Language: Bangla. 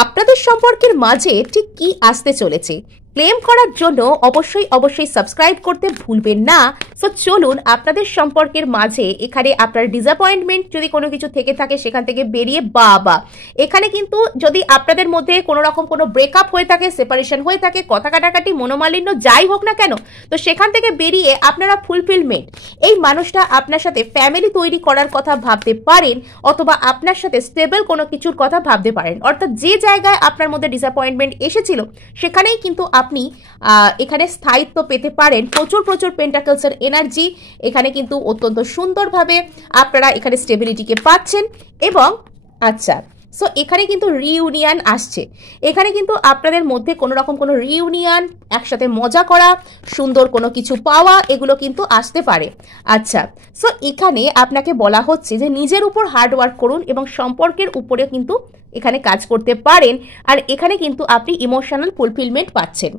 আপনাদের সম্পর্কের মাঝে ঠিক কি আসতে চলেছে ক্লেম করার জন্য অবশ্যই সাবস্ক্রাইব করতে ভুলবেন না। সো চলুন আপনাদের সম্পর্কের মাঝে এখানে আপনার ডিসঅ্যাপয়েন্টমেন্ট যদি কোনো কিছু থেকে থাকে সেখান থেকে বেরিয়ে বা এখানে কিন্তু যদি আপনাদের মধ্যে কোনো রকম কোনো ব্রেকআপ হয়ে থাকে, সেপারেশন হয়ে থাকে, কথা কাটাকাটি, মনোমালিন্য যাই হোক না কেন, তো সেখান থেকে বেরিয়ে আপনারা ফুলফিলমেন্ট, এই মানুষটা আপনার সাথে ফ্যামিলি তৈরি করার কথা ভাবতে পারেন, অথবা আপনার সাথে স্টেবল কোনো কিছুর কথা ভাবতে পারেন। অর্থাৎ যে জায়গায় আপনার মধ্যে ডিসঅ্যাপয়েন্টমেন্ট এসেছিল সেখানেই কিন্তু আপনি এখানে স্থায়িত্ব পেতে পারেন। প্রচুর পেন্টাকলসের এনার্জি এখানে কিন্তু অত্যন্ত সুন্দরভাবে আপনারা এখানে স্টেবিলিটিকে পাচ্ছেন। এবং আচ্ছা, সো এখানে কিন্তু রিইউনিয়ন আসছে, এখানে কিন্তু আপনাদের মধ্যে কোনো রকম কোনো রিইউনিয়ন, একসাথে মজা করা, সুন্দর কোনো কিছু পাওয়া, এগুলো কিন্তু আসতে পারে। আচ্ছা, সো এখানে আপনাকে বলা হচ্ছে যে নিজের উপর হার্ডওয়ার্ক করুন এবং সম্পর্কের উপরে কিন্তু এখানে কাজ করতে পারেন। আর এখানে কিন্তু আপনি ইমোশনাল ফুলফিলমেন্ট পাচ্ছেন।